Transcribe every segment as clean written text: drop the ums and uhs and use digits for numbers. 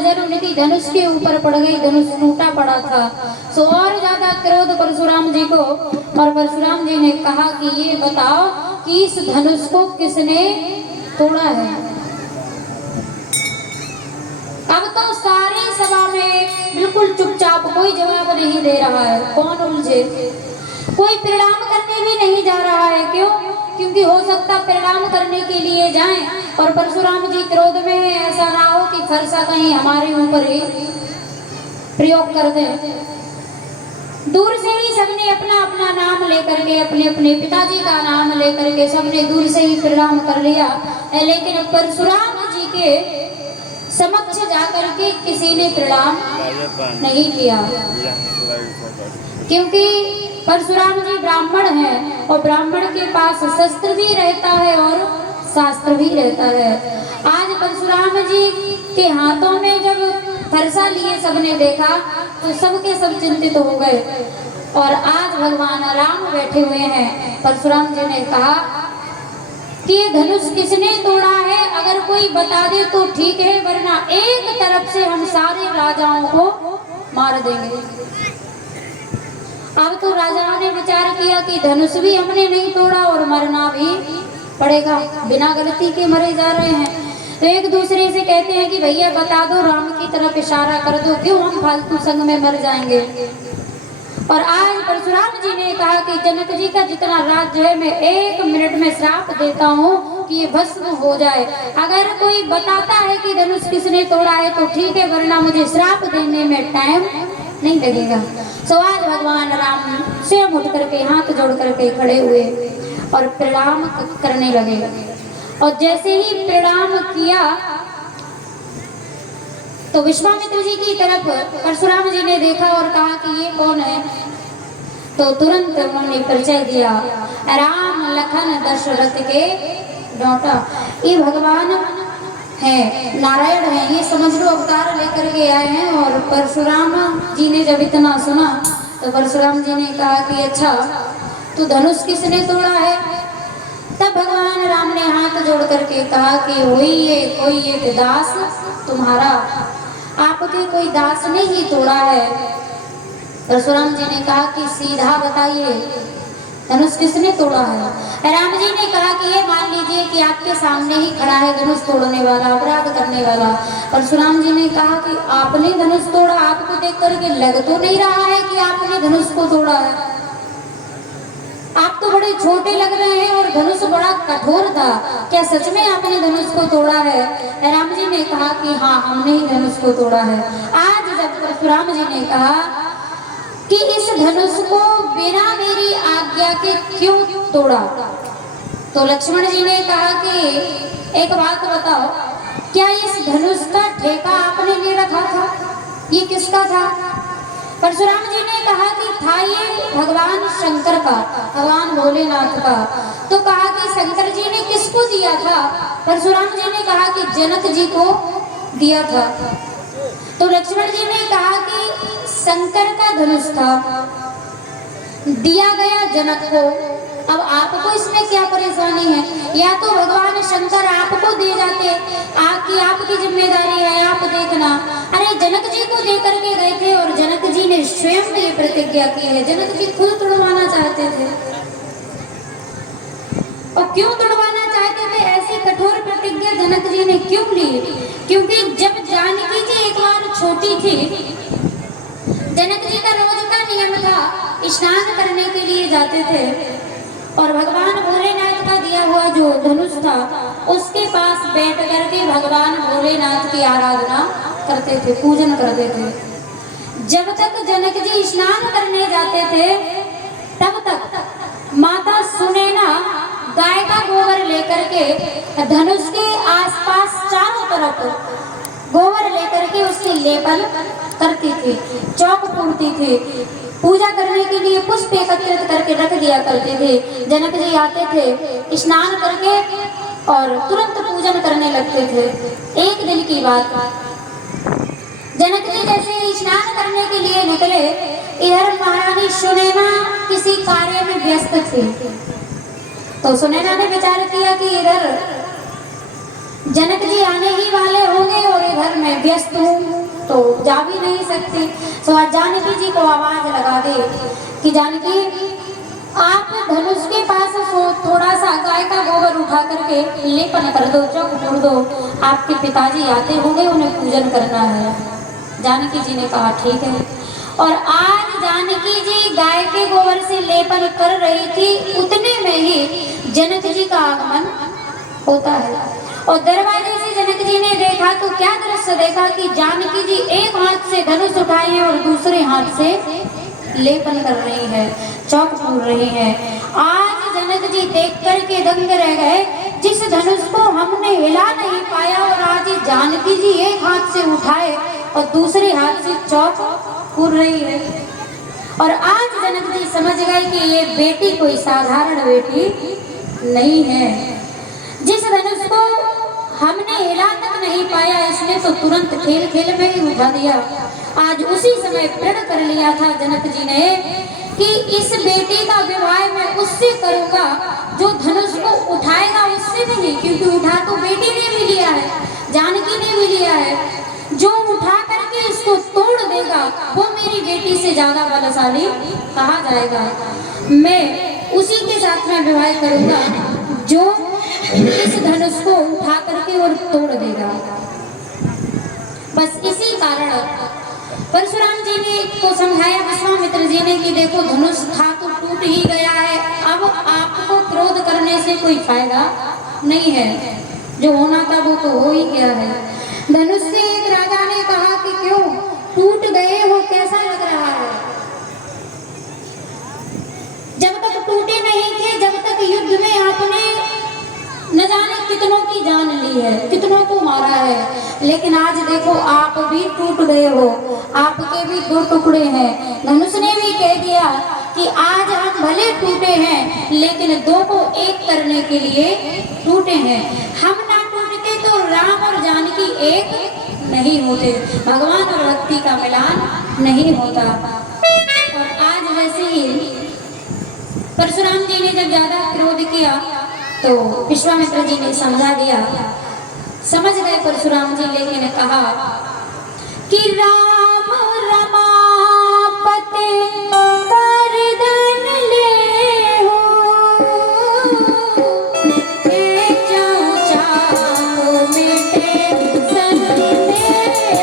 नजर उनकी धनुष के ऊपर पड़ गई, धनुष टूटा पड़ा था। सो और ज्यादा क्रोध परशुराम जी को, और परशुराम जी ने कहा कि ये बताओ कि इस धनुष को किसने तोड़ा है। अब तो सारी सभा में बिल्कुल चुपचाप, कोई जवाब नहीं दे रहा है। कौन उलझे, कोई प्रणाम करने भी नहीं जा रहा है। क्यों? क्योंकि हो सकता प्रणाम करने के लिए जाएं और परशुराम जी क्रोध में ऐसा ना हो कि फरसा कहीं हमारे ऊपर ही प्रयोग कर दे। दूर से ही सबने अपना अपना नाम लेकर के, अपने अपने पिताजी का नाम लेकर के सबने दूर से ही प्रणाम कर लिया। लेकिन परशुराम जी के समक्ष जाकर के किसी ने प्रणाम नहीं किया, क्योंकि परशुराम जी ब्राह्मण हैं और ब्राह्मण के पास शस्त्र भी रहता है और शास्त्र भी रहता है। आज परशुराम जी के हाथों में जब फरसा लिए सबने देखा तो सबके सब चिंतित हो गए। और आज भगवान राम बैठे हुए हैं। परशुराम जी ने कहा कि ये धनुष किसने तोड़ा है, अगर कोई बता दे तो ठीक है, वरना एक तरफ से हम सारे राजाओं को मार देंगे। अब तो राजाओं ने विचार किया कि धनुष भी हमने नहीं तोड़ा और मरना भी पड़ेगा, बिना गलती के मरे जा रहे हैं। तो एक दूसरे से कहते हैं कि भैया बता दो, राम की तरफ इशारा कर दो, क्यों हम फालतू संग में मर जाएंगे। और आज परशुराम जी ने कहा कि जनक जी का जितना राज्य है मैं 1 मिनट में श्राप देता हूँ कि ये भस्म हो जाए। अगर कोई बताता है कि धनुष किसने तोड़ा है तो ठीक है, वरना मुझे श्राप देने में टाइम नहीं लगेगा। सो आज भगवान राम स्वयं उठ करके हाथ जोड़ करके खड़े हुए और प्रणाम करने लगे। और जैसे ही प्रणाम किया तो विश्वामित्र जी की तरफ परशुराम जी ने देखा और कहा कि ये कौन है। तो तुरंत उन्होंने परिचय दिया, राम लखन दशरथ के बेटा, ये भगवान है, नारायण है, ये समझ लो अवतार लेकर के आए हैं। और परशुराम जी ने जब इतना सुना तो परशुराम जी ने कहा कि अच्छा, तो धनुष किसने तोड़ा है। तब भगवान राम ने हाथ जोड़ करके कहा कि वही ये कोई एक दास तुम्हारा, आपके कोई दास ने ही तोड़ा है। परशुराम जी ने कहा कि सीधा बताइए धनुष किसने तोड़ा है। राम जी ने कहा कि ये मान लीजिए कि आपके सामने ही खड़ा है धनुष तोड़ने वाला, अपराध करने वाला। परशुराम जी ने कहा कि आपने धनुष तोड़ा, आपको देख करके लग तो नहीं रहा है कि आपने धनुष को तोड़ा है। आप तो बड़े छोटे लग रहे हैं और धनुष बड़ा कठोर था, क्या सच में आपने धनुष को तोड़ा है। राम जी ने कहा कि हाँ, हमने ही धनुष को तोड़ा है। आज जब परशुराम जी ने कहा कि इस धनुष को बिना मेरी आज्ञा के क्यों तोड़ा, तो लक्ष्मण जी ने कहा कि एक बात बताओ, क्या इस धनुष का ठेका आपने ले रखा था, ये किसका था। परशुराम जी ने कहा कि था ये भगवान शंकर का, भगवान भोलेनाथ का। तो कहा कि शंकर जी ने किसको दिया था। परशुराम जी ने कहा कि जनक जी को दिया था। तो लक्ष्मण जी ने कहा कि शंकर का धनुष था, दिया गया जनक को, अब आपको इसमें क्या परेशानी है। या तो भगवान शंकर आपको दे जाते, आपकी जिम्मेदारी है, आप देखना। अरे जनक जी को दे करके गए थे और जनक जी ने स्वयं ये प्रतिज्ञा की है, जनक जी खुद तुड़वाना चाहते थे। और क्यों तुड़वाना चाहते थे, ऐसी कठोर प्रतिज्ञा जनक जी ने क्यों ली। क्योंकि जब जानकी जी एक बार छोटी थी, जनक जी का रोज का नियम था, स्नान करने के लिए जाते थे और भगवान भोलेनाथ का दिया हुआ जो धनुष था उसके पास बैठ करके भगवान भोलेनाथ की आराधना करते थे, पूजन करते थे। जब तक जनक जी स्नान करने जाते थे तब तक माता सुनैना गाय का गोबर लेकर के धनुष के आसपास चारों तरफ गोबर लेकर के उससे लेपन करती थी, चौक पूरती थी, पूजा करने के लिए पुष्प एकत्रित करके रख दिया करते थे। जनक जी आते थे स्नान करके और तुरंत पूजन करने लगते थे। एक दिन की बात, जनक जी जैसे स्नान करने के लिए निकले, इधर महारानी सुनैना किसी कार्य में व्यस्त थी। तो सुनैना ने विचार किया कि इधर जनक जी आने ही वाले होंगे और इधर मैं व्यस्त हूँ तो जा भी नहीं सकती। तो आज जानकी जी को आवाज लगा दे कि जानकी आप धनुष के पास थोड़ा सा गाय का गोबर उठा करके लेपन कर दो, चौक जोड़ दो, आपके पिताजी आते होंगे, उन्हें पूजन करना है। जानकी जी ने कहा ठीक है। और आज जानकी जी गाय के गोबर से लेपन कर रही थी, उतने में ही जनक जी का आगमन होता है। और दरवाजे से जनक जी ने देखा तो क्या दृश्य देखा कि जानकी जी एक हाथ से धनुष उठाए हैं और दूसरे हाथ से लेपन कर रही है, चौक पूर रही है। आज जनक जी देख करके दंग रह गए, जिस धनुष को हमने हिला नहीं पाया और आज जानकी जी एक हाथ से उठाए और दूसरे हाथ से चौक पूर रही है। और आज जनक जी समझ गए कि ये बेटी कोई साधारण बेटी नहीं है। जिस धनुष को हमने हिला तक नहीं पाया, इसने तो तुरंत खेल खेल में ही उठा दिया। आज उसी समय प्रण कर लिया था जनक जी ने कि इस बेटी का विवाह मैं उससे करूंगा जो धनुष को उठाएगा, उससे नहीं, क्योंकि उठा तो बेटी ने भी लिया है, जानकी ने भी लिया है। जो उठा करके इसको तोड़ देगा वो मेरी बेटी से ज्यादा बलशाली कहा जाएगा। मैं उसी के साथ में विवाह करूंगा जो इस धनुष को उठा करके और तोड़ देगा। बस इसी कारण परशुराम जी ने को समझाया विश्वामित्र जी ने कि देखो धनुष था तो टूट ही गया है, अब आपको क्रोध करने से कोई फायदा नहीं है, जो होना था वो तो हो ही गया है। धनुष से एक राजा ने कहा कि क्यों टूट गए हो, कैसा लग रहा है? जब तक टूटे नहीं थे, जब तक युद्ध में आपने न जाने कितनों की जान ली है, कितनों को मारा है, लेकिन आज देखो आप भी टूट गए हो, आपके भी दो टुकड़े हैं। धनुष ने भी कह दिया कि आज हम भले टूटे हैं लेकिन दो को एक करने के लिए टूटे हैं। हम ना टूटते तो राम और जानकी एक नहीं होते, भगवान और भक्ति का मिलान नहीं होता। और आज वैसे ही परशुराम जी ने जब ज्यादा क्रोध किया तो विश्वामित्र जी ने समझा दिया, समझ गए परशुराम जी, लेकिन कहा कि राम रमापते करदन ले हो, हे जाऊं चाहो मिटे सन में हो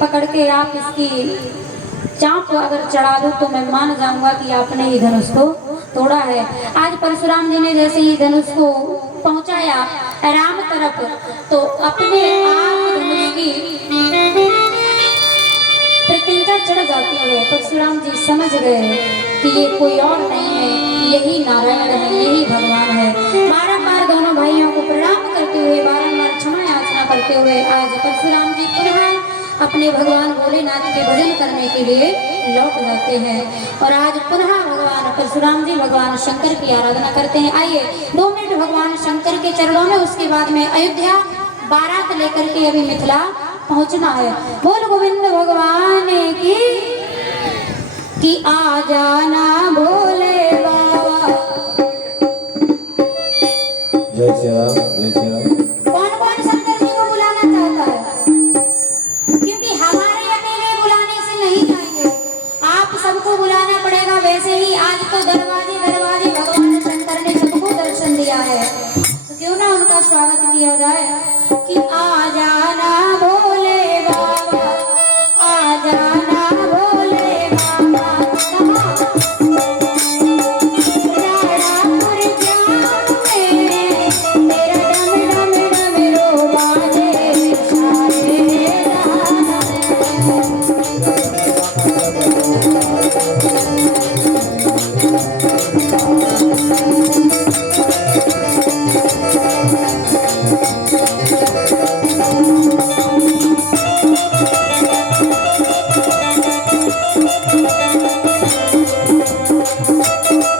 पकड़ के आप इसकी चाप अगर चढ़ा दो तो मैं मान जाऊंगा कि आपने ही धनुष को तोड़ा है। आज परशुराम जी ने जैसे ही धनुष को पहुंचाया राम तरफ तो अपने आप धनुष की प्रतिष्ठा चढ़ जाती है। परशुराम जी समझ गए कि ये कोई और नहीं है, यही नारायण है, यही भगवान है। बारंबार दोनों भाइयों को प्रणाम करते हुए, बारंबार क्षमा याचना करते हुए आज परशुराम जी पुनः अपने भगवान भोलेनाथ के भजन करने के लिए लौट जाते हैं। और आज पुनः भगवान परशुराम जी भगवान शंकर की आराधना करते हैं। आइए 2 मिनट भगवान शंकर के चरणों में, उसके बाद में अयोध्या बारात लेकर के अभी मिथिला पहुंचना है। बोल गोविंद भगवान की आ जाना भोले बाबा। जय श्री राम, जय श्री राम। कौन कौन शंकर जी को बुलाना चाहता है? क्योंकि हमारे अकेले बुलाने से नहीं आएंगे, आप सबको बुलाना पड़ेगा। वैसे ही आज तो दरवाजे दरवाजे भगवान शंकर ने सबको दर्शन दिया है, तो क्यों ना उनका स्वागत किया जाए कि आ जाना भोले बाबा, आ जाना भोले बाबा। है